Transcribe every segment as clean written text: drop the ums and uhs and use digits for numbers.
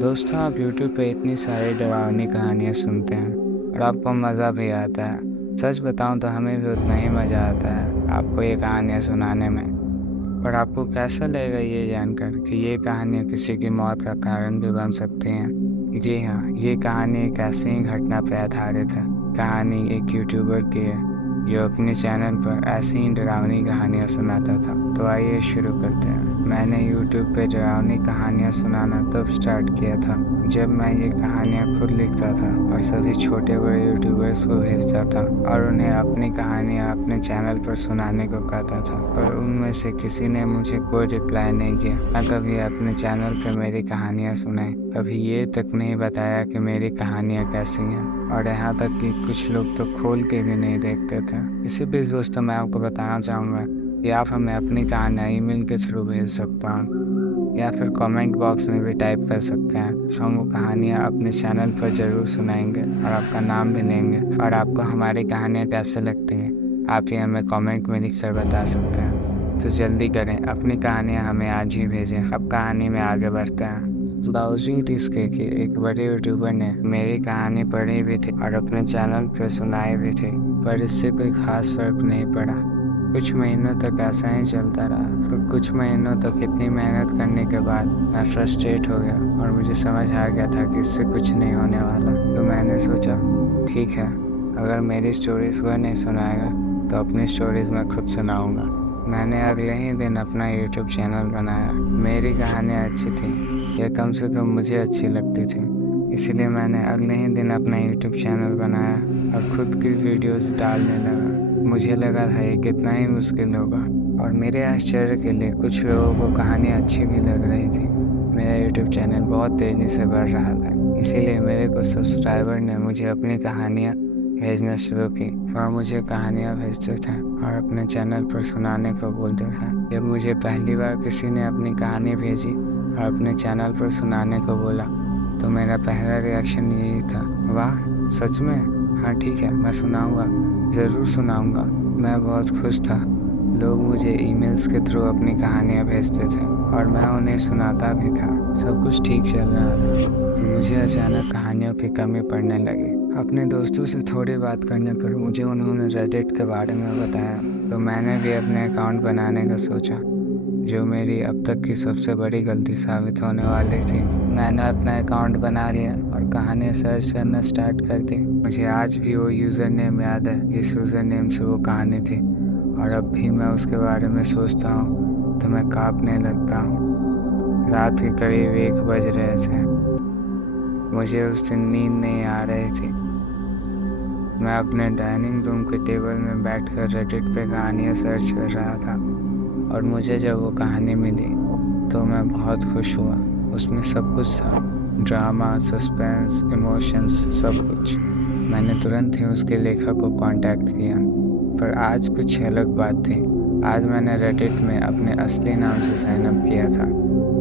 दोस्तों, आप यूट्यूब पे इतनी सारी डरावनी कहानियाँ सुनते हैं और आपको मज़ा भी आता है। सच बताऊं तो हमें भी उतना ही मज़ा आता है आपको ये कहानियाँ सुनाने में। पर आपको कैसा लगेगा ये जानकर कि ये कहानियाँ किसी की मौत का कारण भी बन सकती हैं। जी हाँ, ये कहानी एक ऐसी ही घटना पर आधारित है। कहानी एक यूट्यूबर की है जो अपने चैनल पर ऐसी ही डरावनी कहानियाँ सुनाता था। तो आइए शुरू करते हैं। मैंने यूट्यूब पे डरावनी कहानियाँ सुनाना तब स्टार्ट किया था जब मैं ये कहानियाँ खुद लिखता था और सभी छोटे बड़े यूट्यूबर्स को भेजता था और उन्हें अपनी कहानियाँ अपने चैनल पर सुनाने को कहता था। पर उनमें से किसी ने मुझे कोई रिप्लाई नहीं किया, न कभी अपने चैनल पर मेरी कहानियाँ सुनाई, कभी ये तक नहीं बताया कि मेरी कहानियाँ कैसी हैं, और यहाँ तक कि कुछ लोग तो खोल के भी नहीं देखते थे। इसी बीच दोस्तों, मैं आपको बताना चाहूँगा कि आप हमें अपनी कहानियाँ ईमेल के थ्रू भेज सकते हैं या फिर कमेंट बॉक्स में भी टाइप कर सकते हैं। हम वो कहानियाँ अपने चैनल पर ज़रूर सुनाएंगे और आपका नाम भी लेंगे। और आपको हमारी कहानियाँ कैसे लगती हैं आप ये हमें कमेंट में लिख कर बता सकते हैं। तो जल्दी करें, अपनी कहानियाँ हमें आज ही भेजें। अब कहानी में आगे बढ़ते हैं। बावजूद इसके कि एक बड़े यूट्यूबर ने मेरी कहानी पढ़ी भी थी और अपने चैनल पर सुनाई भी थी, पर इससे कोई खास फर्क नहीं पड़ा। कुछ महीनों तक ऐसा ही चलता रहा। फिर कुछ महीनों तक इतनी मेहनत करने के बाद मैं फ्रस्ट्रेट हो गया और मुझे समझ आ गया था कि इससे कुछ नहीं होने वाला। तो मैंने सोचा, ठीक है, अगर मेरी स्टोरीज कोई नहीं सुनाएगा तो अपनी स्टोरीज मैं खुद सुनाऊंगा। मैंने अगले ही दिन अपना यूट्यूब चैनल बनाया। मेरी कहानियाँ अच्छी थी, यह कम से कम मुझे अच्छी लगती थी, इसलिए मैंने अगले ही दिन अपना यूट्यूब चैनल बनाया और खुद की वीडियोस डालने लगा। मुझे लगा था ये कितना ही मुश्किल होगा, और मेरे आश्चर्य के लिए कुछ लोगों को कहानी अच्छी भी लग रही थी। मेरा यूट्यूब चैनल बहुत तेज़ी से बढ़ रहा था, इसीलिए मेरे कुछ सब्सक्राइबर ने मुझे अपनी कहानियाँ भेजना शुरू की और मुझे कहानियाँ भेजते थे और अपने चैनल पर सुनाने को बोलते थे। जब मुझे पहली बार किसी ने अपनी कहानी भेजी और अपने चैनल पर सुनाने को बोला तो मेरा पहला रिएक्शन यही था, वाह, सच में? हाँ ठीक है, मैं सुनाऊंगा, ज़रूर सुनाऊंगा। मैं बहुत खुश था। लोग मुझे ईमेल्स के थ्रू अपनी कहानियाँ भेजते थे और मैं उन्हें सुनाता भी था। सब कुछ ठीक चल रहा था। मुझे अचानक कहानियों की कमी पड़ने लगी। अपने दोस्तों से थोड़ी बात करने पर मुझे उन्होंने रेडिट के बारे में बताया, तो मैंने भी अपने अकाउंट बनाने का सोचा, जो मेरी अब तक की सबसे बड़ी गलती साबित होने वाली थी। मैंने अपना अकाउंट बना लिया और कहानियाँ सर्च करना स्टार्ट कर दी। मुझे आज भी वो यूज़र नेम याद है जिस यूज़र नेम से वो कहानी थी, और अब भी मैं उसके बारे में सोचता हूँ तो मैं कांपने लगता हूँ। रात के करीब 1 बज रहे थे। मुझे उस दिन नींद नहीं आ रही थी। मैं अपने डाइनिंग रूम के टेबल में बैठकर रेडिट पे कहानियाँ सर्च कर रहा था, और मुझे जब वो कहानी मिली तो मैं बहुत खुश हुआ। उसमें सब कुछ था, ड्रामा, सस्पेंस, इमोशंस, सब कुछ। मैंने तुरंत ही उसके लेखक को कांटेक्ट किया। पर आज कुछ अलग बात थी। आज मैंने रेडिट में अपने असली नाम से साइन अप किया था,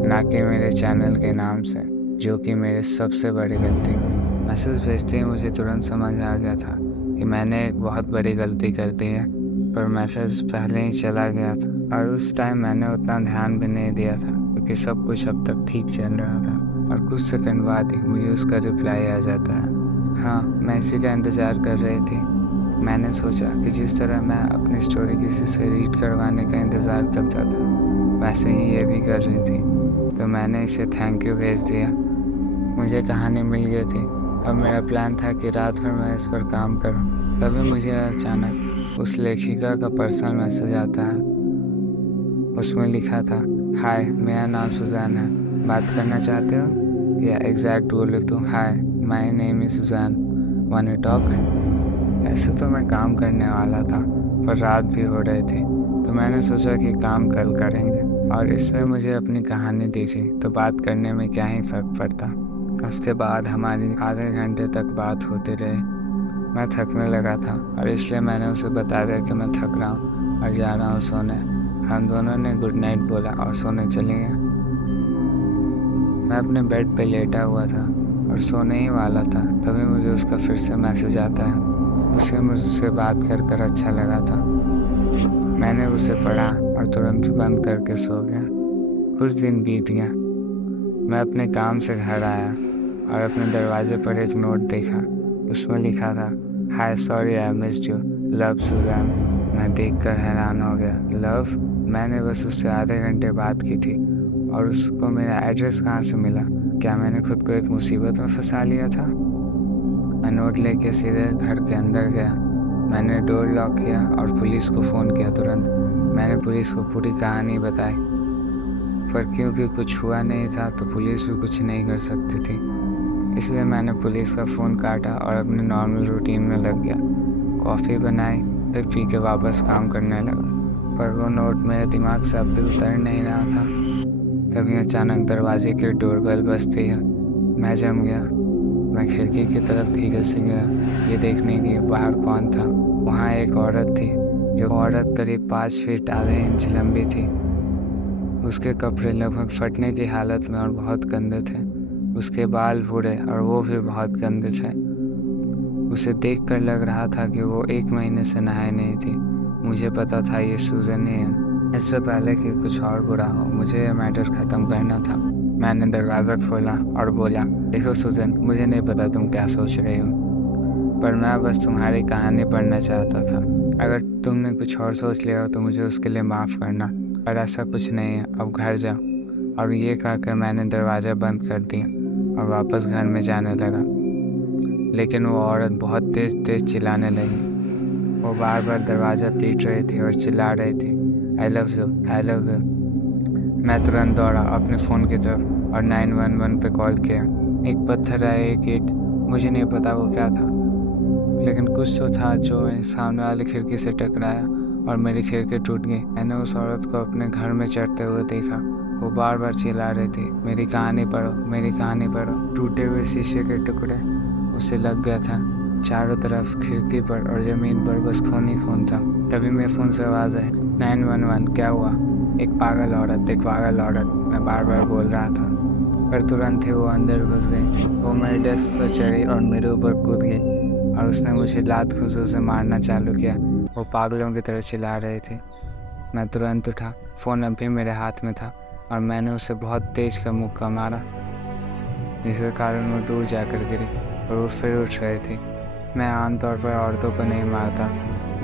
ना कि मेरे चैनल के नाम से, जो कि मेरी सबसे बड़ी गलती हुई। मैसेज भेजते ही मुझे तुरंत समझ आ गया था कि मैंने एक बहुत बड़ी गलती कर दी है, पर मैसेज पहले ही चला गया था और उस टाइम मैंने उतना ध्यान भी नहीं दिया था क्योंकि सब कुछ अब तक ठीक चल रहा था। और कुछ सेकंड बाद ही मुझे उसका रिप्लाई आ जाता है। हाँ, मैं इसी का इंतज़ार कर रही थी। मैंने सोचा कि जिस तरह मैं अपनी स्टोरी किसी से रीड करवाने का इंतज़ार करता था, वैसे ही ये भी कर रही थी। तो मैंने इसे थैंक यू भेज दिया। मुझे कहानी मिल गई थी। अब मेरा प्लान था कि रात भर मैं इस पर काम करूं। तभी मुझे अचानक उस लेखिका का पर्सनल मैसेज आता है। उसमें लिखा था, हाय, मेरा नाम सुजान है, बात करना चाहते हो? या एग्जैक्ट बोले तो, hi, my name is Sujan, want to talk? ऐसे तो मैं काम करने वाला था, पर रात भी हो रही थी, तो मैंने सोचा कि काम कल करेंगे, और इससे मुझे अपनी कहानी दी थी तो बात करने में क्या ही फ़र्क पड़ता। उसके बाद हमारी आधे घंटे तक बात होती रही। मैं थकने लगा था और इसलिए मैंने उसे बता दिया कि मैं थक रहा हूँ और जा रहा हूँ सोने। हम दोनों ने गुड नाइट बोला और सोने चले गए। मैं अपने बेड पे लेटा हुआ था और सोने ही वाला था, तभी मुझे उसका फिर से मैसेज आता है। उसे मुझसे बात कर कर अच्छा लगा था। मैंने उसे पढ़ा और और तुरंत बंद करके सो गया। कुछ दिन बीत गया। मैं अपने काम से घर आया और अपने दरवाजे पर एक नोट देखा। उसमें लिखा था, hi sorry I missed you, love Sujan. मैं देखकर हैरान हो गया। लव? मैंने बस उससे आधे घंटे बात की थी और उसको मेरा एड्रेस कहाँ से मिला? क्या मैंने खुद को एक मुसीबत में फंसा लिया था? मैं नोट लेके सीधे घर के अंदर गया। मैंने डोर लॉक किया और पुलिस को फ़ोन किया तुरंत। मैंने पुलिस को पूरी कहानी बताई, पर क्योंकि कुछ हुआ नहीं था तो पुलिस भी कुछ नहीं कर सकती थी। इसलिए मैंने पुलिस का फ़ोन काटा और अपने नॉर्मल रूटीन में लग गया। कॉफ़ी बनाई, फिर पी के वापस काम करने लगा। पर वो नोट मेरे दिमाग से अब भी उतर नहीं रहा था। तभी अचानक दरवाजे की डोरबेल बजती है। मैं जम गया। मैं खिड़की की तरफ धीरे से गया, ये देखने की बाहर कौन था। वहाँ एक औरत थी। जो औरत करीब 5 फीट आधे इंच लंबी थी। उसके कपड़े लगभग फटने की हालत में और बहुत गंदे थे। उसके बाल बूढ़े और वो भी बहुत गंदे थे। उसे देखकर लग रहा था कि वो 1 महीने से नहाई नहीं थी। मुझे पता था ये सूजन ही है। इससे पहले कि कुछ और बुरा हो, मुझे यह मैटर ख़त्म करना था। मैंने दरवाज़ा खोला और बोला, देखो सूजन, मुझे नहीं पता तुम क्या सोच रही हो, पर मैं बस तुम्हारी कहानी पढ़ना चाहता था। अगर तुमने कुछ और सोच लिया हो तो मुझे उसके लिए माफ़ करना, पर ऐसा कुछ नहीं है। अब घर जाओ। और ये कहकर मैंने दरवाज़ा बंद कर दिया और वापस घर में जाने लगा। लेकिन वो औरत बहुत तेज़ चिल्लाने लगी। वो बार बार दरवाज़ा पीट रही थी और चिल्ला रही थी, I love you, I love you. मैं तुरंत दौड़ा अपने फ़ोन की तरफ और 911 पे कॉल किया। एक पत्थर आया, एक ईंट, मुझे नहीं पता वो क्या था, लेकिन कुछ तो था जो सामने वाली खिड़की से टकराया और मेरी खिड़की टूट गई। मैंने उस औरत को अपने घर में चढ़ते हुए देखा। वो बार बार चिल्ला रही थी, मेरी कहानी पढ़ो, मेरी कहानी पढ़ो। टूटे हुए शीशे के टुकड़े उसे लग गया था। चारों तरफ खिड़की पर और ज़मीन पर बस खून ही खून था। तभी मेरे फ़ोन से आवाज़ आई, 911, क्या हुआ? एक पागल औरत, एक पागल औरत, मैं बार बार बोल रहा था। पर तुरंत ही वो अंदर घुस गई। वो मेरे डेस्क पर चढ़ी और मेरे ऊपर कूद गई और उसने मुझे लात घूंसों से मारना चालू किया। वो पागलों की तरह चिल्ला रही थी। मैं तुरंत उठा। फ़ोन अभी मेरे हाथ में था और मैंने उसे बहुत तेज़ का मुक्का मारा, जिसके कारण वो दूर जाकर गिरी और वो फिर उठ रही थी। मैं आमतौर पर औरतों को नहीं मारता।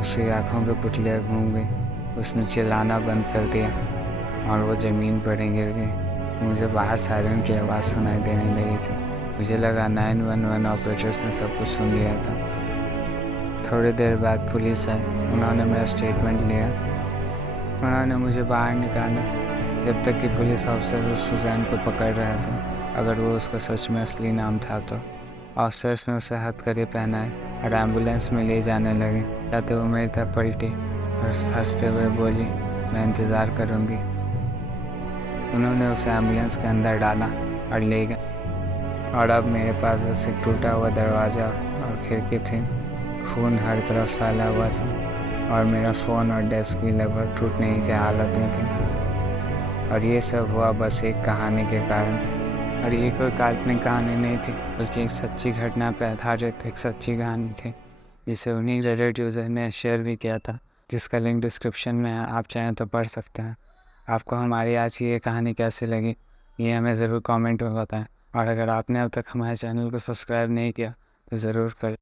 उसकी आँखों की पुतलियाँ घूम गई। उसने चिल्लाना बंद कर दिया और वो ज़मीन पर ही गिर गई। मुझे बाहर सायरन की आवाज़ सुनाई देने लगी थी। मुझे लगा 911 ऑपरेटर्स ने सब कुछ सुन लिया था। थोड़ी देर बाद पुलिस आई। उन्होंने मेरा स्टेटमेंट लिया। उन्होंने मुझे बाहर निकाला जब तक कि पुलिस ऑफिसर उस सुजैन को पकड़ रहे थे, अगर वो उसका सच में असली नाम था तो। ऑफिसर्स ने उसे हथकड़ी पहनाए और एम्बुलेंस में ले जाने लगे। जाते वो मेरी तरफ पलटी और हंसते हुए बोली, मैं इंतज़ार करूँगी। उन्होंने उसे एम्बुलेंस के अंदर डाला और ले गए और अब मेरे पास बस एक टूटा हुआ दरवाज़ा और खिड़की थी। खून हर तरफ फैला हुआ था और मेरा फ़ोन और डेस्क भी लगभग टूटने की हालत में थे। और ये सब हुआ बस एक कहानी के कारण। और ये कोई काल्पनिक कहानी नहीं थी, बल्कि एक सच्ची घटना पर आधारित एक सच्ची कहानी थी, जिसे उन्हीं रेडिट यूज़र ने शेयर भी किया था, जिसका लिंक डिस्क्रिप्शन में है। आप चाहें तो पढ़ सकते हैं। आपको हमारी आज की ये कहानी कैसी लगी, ये हमें ज़रूर कमेंट में बताएं। और अगर आपने अब तक हमारे चैनल को सब्सक्राइब नहीं किया तो ज़रूर करें।